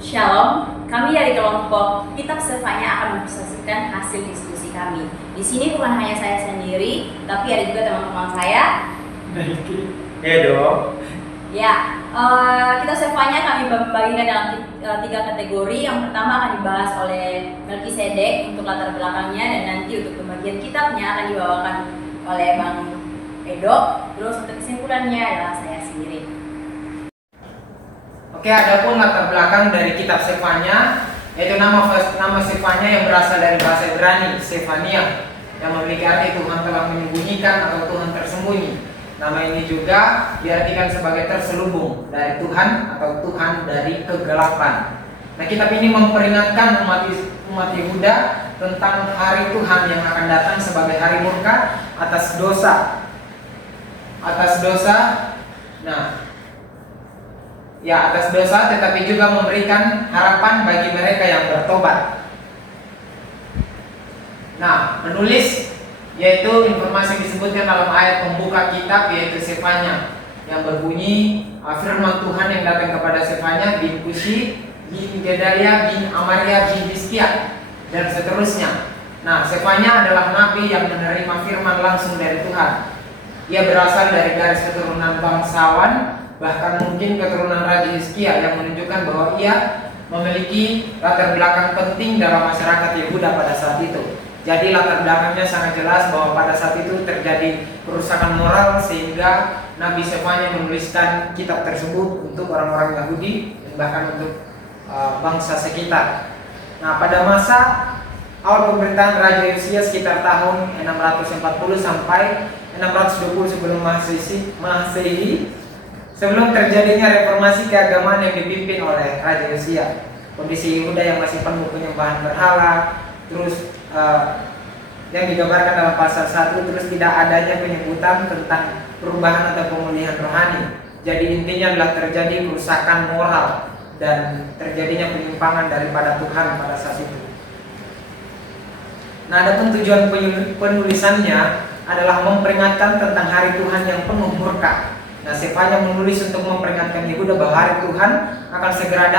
Shalom, kami dari kelompok Kitab Sefanya akan mempresentasikan hasil diskusi kami. Di sini bukan hanya saya sendiri, tapi ada juga teman-teman saya. Edo. Ya, Kitab Sefanya kami membagikan dalam 3 kategori. Yang pertama akan dibahas oleh Melkisedek untuk latar belakangnya, dan nanti untuk pembagian kitabnya akan dibawakan oleh Bang Edo. Terus untuk kesimpulannya adalah saya sendiri. Oke, adapun latar belakang dari kitab Sefanya, yaitu nama Sefanya yang berasal dari bahasa Ibrani, Sefania, yang memiliki arti Tuhan telah menyembunyikan atau Tuhan tersembunyi. Nama ini juga diartikan sebagai terselubung dari Tuhan atau Tuhan dari kegelapan. Nah, kitab ini memperingatkan umat Yehuda tentang hari Tuhan yang akan datang sebagai hari murka atas dosa. Atas dosa, tetapi juga memberikan harapan bagi mereka yang bertobat. Nah, penulis yaitu informasi disebutkan dalam ayat pembuka kitab, yaitu Sefanya, yang berbunyi firman Tuhan yang datang kepada Sefanya bin Kushi bin Gedalia bin Amaria bin Hizkia, dan seterusnya. Nah, Sefanya adalah nabi yang menerima firman langsung dari Tuhan. Ia berasal dari garis keturunan bangsawan, bahkan mungkin keturunan Raja Hizkia, yang menunjukkan bahwa ia memiliki latar belakang penting dalam masyarakat Yehuda pada saat itu. Jadi latar belakangnya sangat jelas bahwa pada saat itu terjadi kerusakan moral, sehingga Nabi Sefanya menuliskan kitab tersebut untuk orang-orang Yahudi dan bahkan untuk bangsa sekitar. Nah, pada masa awal pemerintahan Raja Yosia sekitar tahun 640 sampai 620 sebelum Masehi, sebelum terjadinya reformasi keagamaan yang dipimpin oleh Raja Yosia, kondisi Yehuda yang masih penuh penyembahan berhala, terus yang digambarkan dalam pasal 1, terus tidak adanya penyebutan tentang perubahan atau pemulihan rohani. Jadi intinya adalah terjadi kerusakan moral dan terjadinya penyimpangan daripada Tuhan pada saat itu. Nah, adapun tujuan penulisannya adalah memperingatkan tentang hari Tuhan yang penuh murka. Nah, Sefanya menulis untuk memperingatkan Yehuda bahwa hari Tuhan akan segera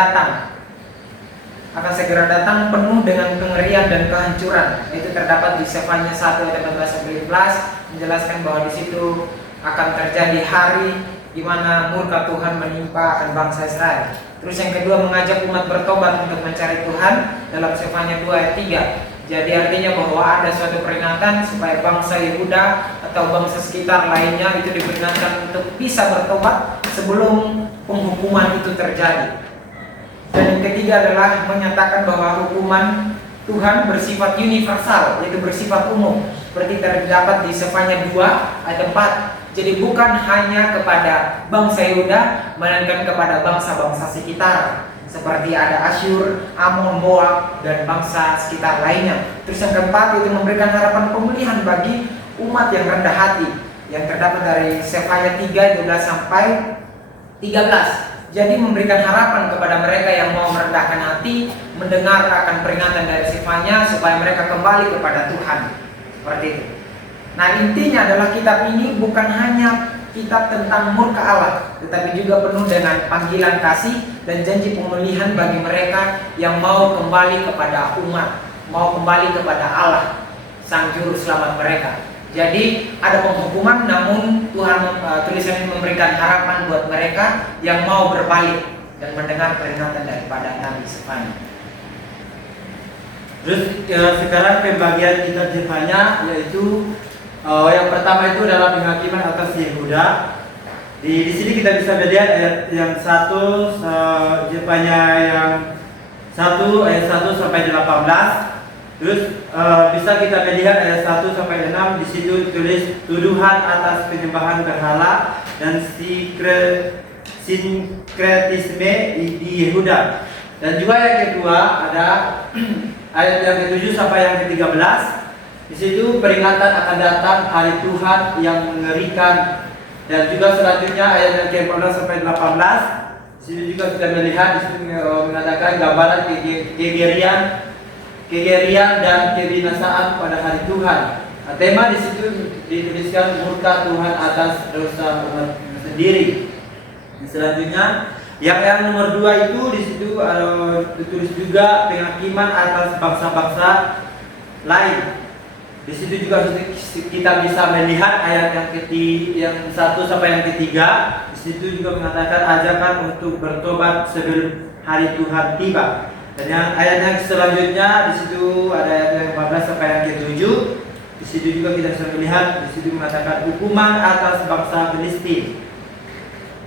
datang penuh dengan kengerian dan kehancuran. Itu terdapat di Sefanya 1 ayat 14-15, menjelaskan bahwa di situ akan terjadi hari di mana murka Tuhan menimpa akan bangsa Israel. Terus yang kedua, mengajak umat bertobat untuk mencari Tuhan dalam Sefanya 2 ayat 3. Jadi artinya bahwa ada suatu peringatan supaya bangsa Yehuda atau bangsa sekitar lainnya itu diperingatkan untuk bisa bertobat sebelum penghukuman itu terjadi. Dan yang ketiga adalah menyatakan bahwa hukuman Tuhan bersifat universal, yaitu bersifat umum, seperti terdapat di Sefanya 2 ayat 4. Jadi bukan hanya kepada bangsa Yehuda, melainkan kepada bangsa-bangsa sekitar, seperti ada Asyur, Amon, Moab, dan bangsa sekitar lainnya. Terus yang keempat, itu memberikan harapan pemulihan bagi umat yang rendah hati, yang terdapat dari Sefanya 3 12 sampai 13. Jadi memberikan harapan kepada mereka yang mau merendahkan hati, mendengar akan peringatan dari Sefanya supaya mereka kembali kepada Tuhan. Seperti itu. Nah, intinya adalah kitab ini bukan hanya kitab tentang murka Allah, tetapi juga penuh dengan panggilan kasih dan janji pemulihan bagi mereka yang mau kembali kepada umat, mau kembali kepada Allah, Sang Juru Selamat mereka. Jadi ada penghukuman, namun Tuhan tulisan ini memberikan harapan buat mereka yang mau berbalik dan mendengar peringatan daripada Nabi Sefanya. Terus sekarang pembagian kitab Sefanya, yaitu yang pertama itu adalah penghakiman atas Yehuda. Di sini kita bisa melihat ayat yang 1, Sefanya yang 1 ayat 1 sampai 18. Terus bisa kita melihat ayat 1 sampai 6, di situ tulis tuduhan atas penyembahan berhala dan sinkretisme di Yehuda. Dan juga yang kedua ada ayat yang ke-7 sampai yang ke-13. Di situ peringatan akan datang hari Tuhan yang mengerikan. Dan juga selanjutnya ayat yang ke-14 sampai 18. Di situ juga kita melihat, di situ mengatakan gambaran kegerian dan kebinasaan pada hari Tuhan. Nah, tema di situ dituliskan murka Tuhan atas dosa umat sendiri. Selanjutnya Yang nomor 2 itu di situ ditulis juga penghakiman atas bangsa-bangsa lain. Di situ juga kita bisa melihat ayat yang 1 sampai yang ketiga. Di situ juga mengatakan ajakan untuk bertobat sebelum hari Tuhan tiba. Dan ayat yang selanjutnya di situ ada ayat yang 14 sampai yang ke-7. Di situ juga kita bisa melihat di situ mengatakan hukuman atas bangsa Filistin.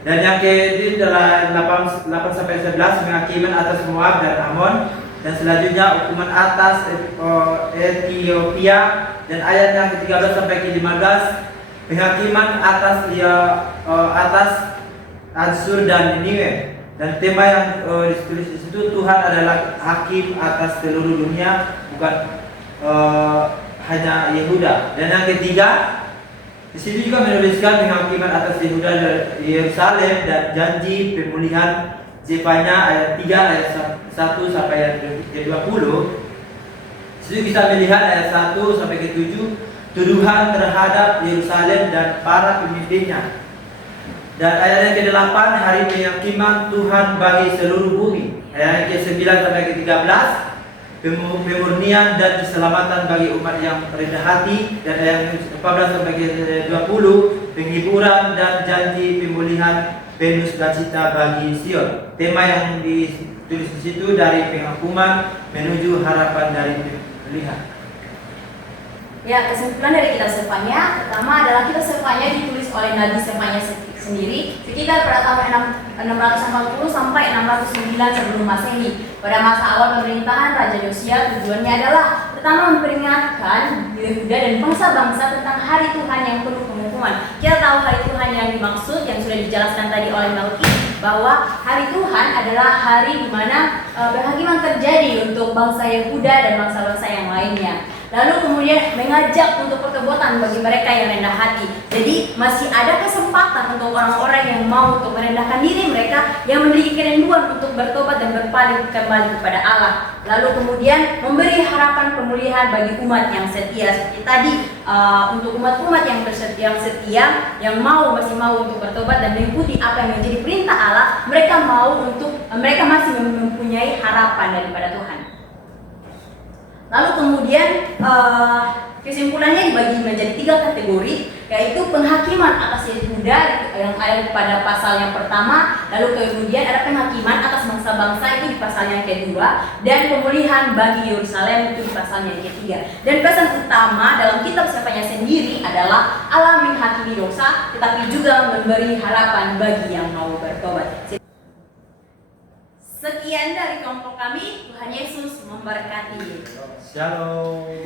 Dan yang ke adalah 8 sampai 11 penghakiman atas Moab dan Amon. Dan selanjutnya hukuman atas Ethiopia. Dan ayat yang ke-13 sampai ke-15 penghakiman atas Asyur dan Niniwe. Dan tema yang ditulis di situ, Tuhan adalah hakim atas seluruh dunia, bukan hanya Yehuda. Dan yang ketiga, di situ juga menuliskan penghakiman atas Yehuda dan Yerusalem dan janji pemulihan Zefanya ayat 3 ayat 1 sampai ayat 20. Di situ kita melihat ayat 1 sampai ke 7 tuduhan terhadap Yerusalem dan para pemimpinnya. Dan ayat yang ke-8 hari penghakiman Tuhan bagi seluruh bumi. Ayat yang ke-9 sampai ke-13 pemurnian dan keselamatan bagi umat yang rendah hati. Dan ayat yang 14 sampai ke-20 penghiburan dan janji pemulihan penuh sukacita bagi Sion. Tema yang ditulis di situ dari penghakiman menuju harapan dari pemulihan. Ya, kesimpulan dari kitab Sefanya pertama adalah kitab Sefanya ditulis oleh Nabi Sefanya sendiri sekitar pada tahun 640 sampai 609 sebelum Masehi. Pada masa awal pemerintahan Raja Yosia, tujuannya adalah pertama memperingatkan Yehuda dan bangsa-bangsa tentang hari Tuhan yang penuh penghukuman. Kita tahu hari Tuhan yang dimaksud yang sudah dijelaskan tadi oleh Melki, bahwa hari Tuhan adalah hari di mana penghakiman terjadi untuk bangsa Yehuda dan bangsa-bangsa yang lainnya. Lalu kemudian mengajak untuk pertobakan bagi mereka yang rendah hati. Jadi masih ada kesempatan untuk orang-orang yang mau untuk merendahkan diri mereka, yang memiliki kerinduan untuk bertobat dan berpaling kembali kepada Allah. Lalu kemudian memberi harapan pemulihan bagi umat yang setia. Seperti tadi untuk umat-umat yang setia, yang masih mau untuk bertobat dan mengikuti apa yang menjadi perintah Allah, mereka masih mempunyai harapan daripada Tuhan. Lalu kemudian kesimpulannya dibagi menjadi 3 kategori, yaitu penghakiman atas Yehuda yang ada pada pasal yang pertama, lalu kemudian ada penghakiman atas bangsa-bangsa itu di pasal yang kedua, dan pemulihan bagi Yerusalem itu di pasal yang ketiga. Dan pesan utama dalam kitab Sefanya sendiri adalah Allah menghakimi dosa, tetapi juga memberi harapan bagi yang mau bertobat. Sekian dari kelompok kami, Tuhan Yesus memberkati. Shalom.